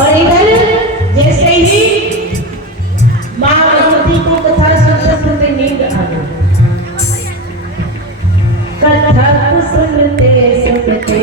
और इधर जैसे ही माँ भगवती को कथा सुनते सुनते नींद आ गई। कथा सुनते सुनते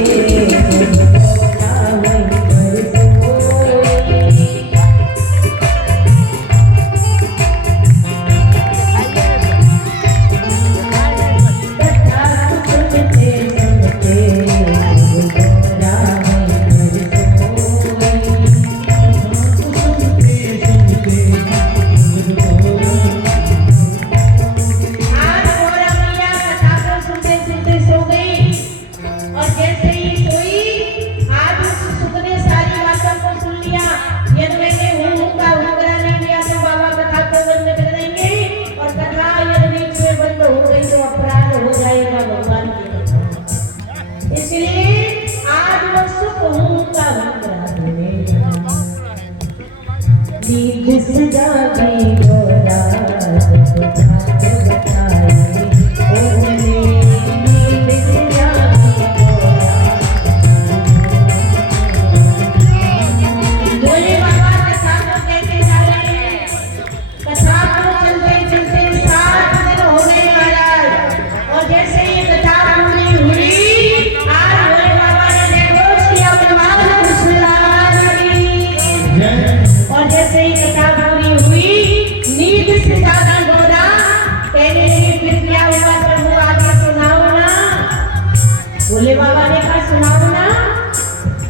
बोले बाबा ने कहा सुनाओ ना।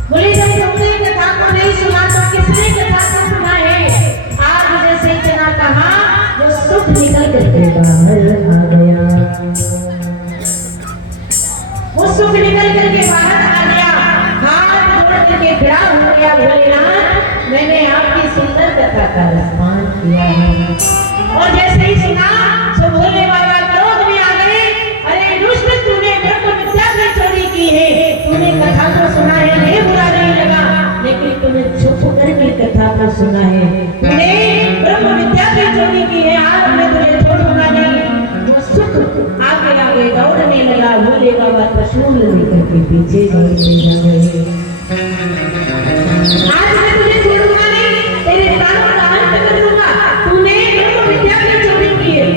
बोले जब तुमने कथा को नहीं सुना तो किसने कथा को सुना है? आज जैसे इतना कहा वो सुख निकल करके बाहर आ गया। वो सुख निकल करके बाहर आ गया, हाथ जोड़ करके खड़ा हो गया। भोलेनाथ मैंने आपकी सुंदर कथा का सम्मान किया है। और जैसे ही सुना तो भोले बाबा क्रोध में आ गए। अरे दुष्ट तूने ब्रह्म विद्या की चोरी की है, तूने कथा को सुना है, ये बुरा नहीं लगा, लेकिन तूने छुप करके कथा को सुना है, तूने ब्रह्म विद्या की चोरी की है, आज मैं तुझे छोड़ूंगा नहीं। वो सुख आगे आगे दौड़ने लगा। भोले बाबा त्रिशूल लेकर के पीछे दौड़ते जा रहे। आज मैं तुझे छोड़ूंगा नहीं, तेरे प्राण का अंत कर दूंगा, तूने ब्रह्म विद्या की चोरी की है।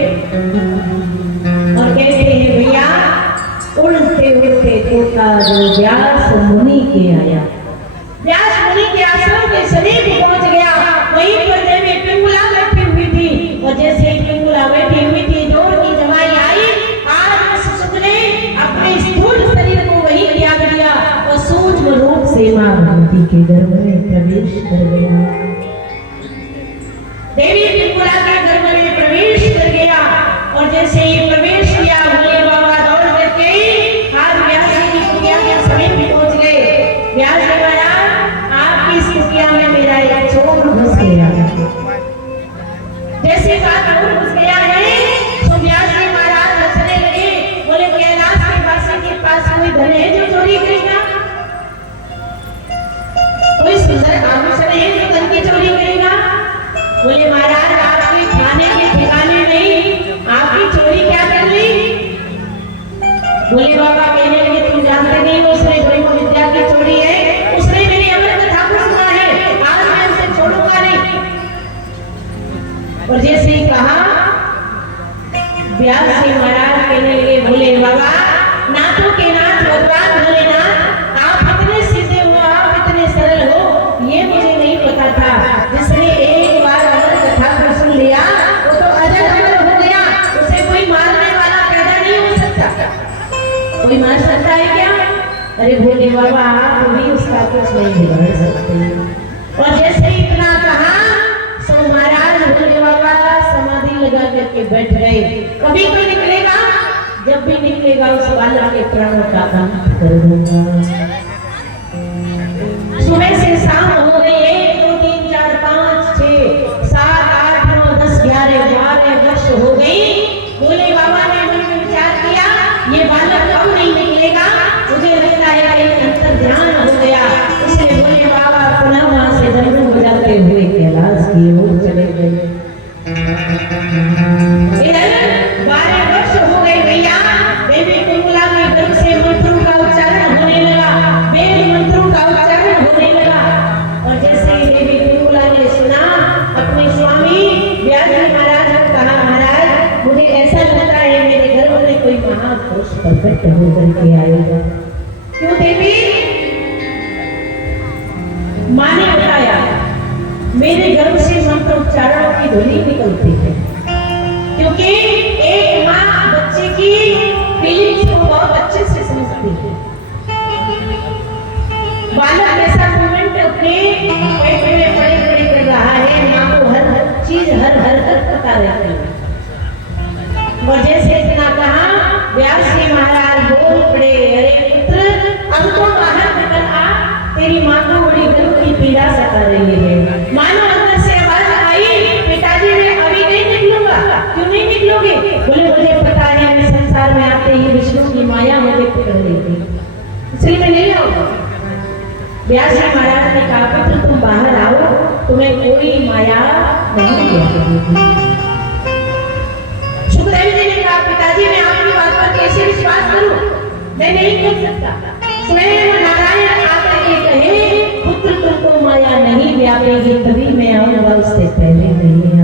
और कहते हैं भैया उड़ते उड़ते तोता जो व्यास मुनि के आया, व्यास मुनि के आश्रम के समीप पहुंच गया। वहीं पर देवी पिंगुला बैठी हुई थी। और जैसे ही पिंगुला बैठी हुई थी, जोर की जमाई आई। आज उस सुख ने अपने स्थूल शरीर को वहीं त्याग दिया और सूक्ष्म रूप से मां भगवती के गर्भ में प्रवेश कर गया। देवी पिंगुला के गर्भ में प्रवेश कर गया। और जैसे ही प्रवेश किया, भोले बाबा दौड़ करके आज व्यास जी की कुटिया के समीप पहुंच गए। व्यास जी महाराज आपकी इस कुटिया में मेरा एक चोर घुस गया। जैसे का चोर घुस गया है तो व्यास जी महाराज हंसने लगे। बोले कैलाश के वासी के पास कोई धन है जो चोरी करेगा? कोई सुंदर आभूषण है जो धन की चोरी करेगा? बोले महाराज आपके खाने के ठिकाने नहीं, आपकी चोरी क्या कर ली? बोले बाबा कहने लगे तुम जानते नहीं उसने ब्रह्म विद्या की चोरी है, उसने मेरी अमर कथा को सुना है, आज मैं उसे छोड़ूंगा नहीं। और जैसे ही कहा व्यास जी महाराज कहने लगे बोले बाबा नाथों के नाथ भगवान भोलेनाथ आप इतने सीधे हो, आप इतने सरल हो, ये मुझे नहीं पता था। जिसने एक बार अमर कथा को सुन लिया वो तो अजर अमर हो गया, उसे कोई मारने वाला पैदा नहीं हो सकता। कोई मार सकता है क्या? अरे भोले बाबा आप भी उसका कुछ नहीं बिगाड़ सकते। और जैसे इतना कहा तो महाराज भोले बाबा समाधि लगा करके बैठ गए। कभी कोई निकलेगा, जब भी निकलेगा उस बालक के प्राणों का अंत कर दूंगा। सुबह से शाम हो गई, 1 2 3 4 5 6 7 8 9 10 11 12 वर्ष हो गई। भोले बाबा ने मन में विचार किया ये बालक कब नहीं निकलेगा, मुझे लगता है कहीं अंतर ध्यान हो गया। इसलिए भोले बाबा पुनः वहां से जन्म हो जाते हुए कैलाश की ओर चले गए। 12 वर्ष हो गए भैया। देवी पिंगुला के गर्भ से मंत्रों का उच्चारण होने लगा। पुरुष परफेक्ट होकर के आएगा। क्यों देवी? माँ ने बताया मेरे गर्भ से मंत्र उच्चारण की ध्वनि निकलती है, क्योंकि एक माँ बच्चे की फीलिंग्स को बहुत अच्छे से समझती है। बालक ऐसा मूवमेंट अपने पेट में बड़े बड़े कर रहा है, माँ को हर हर चीज हर पता रहती है। वजह से इतना कहा, व्यास जी महाराज बोल पड़े, अरे पुत्र अब तो बाहर निकल आ, तेरी माँ को बड़ी गर्भ की पीड़ा सता रही है। मानो अंदर से आवाज आई, पिताजी मैं अभी नहीं निकलूंगा। क्यों नहीं निकलोगे? बोले मुझे पता है मैं संसार में आते ही विष्णु की माया मुझे पकड़ लेगी, इसलिए मैं नहीं आऊंगा। व्यास जी महाराज ने कहा पुत्र तुम बाहर आओ, तुम्हें कोई माया नहीं देगी। सुखदेव जी ने कहा पिताजी मैं आपकी बात पर कैसे विश्वास करूं? मैं नहीं कर सकता। स्वयं नारायण आकर के कहे पुत्र तुमको माया नहीं व्यापेगी, तभी मैं आऊंगा, उससे पहले नहीं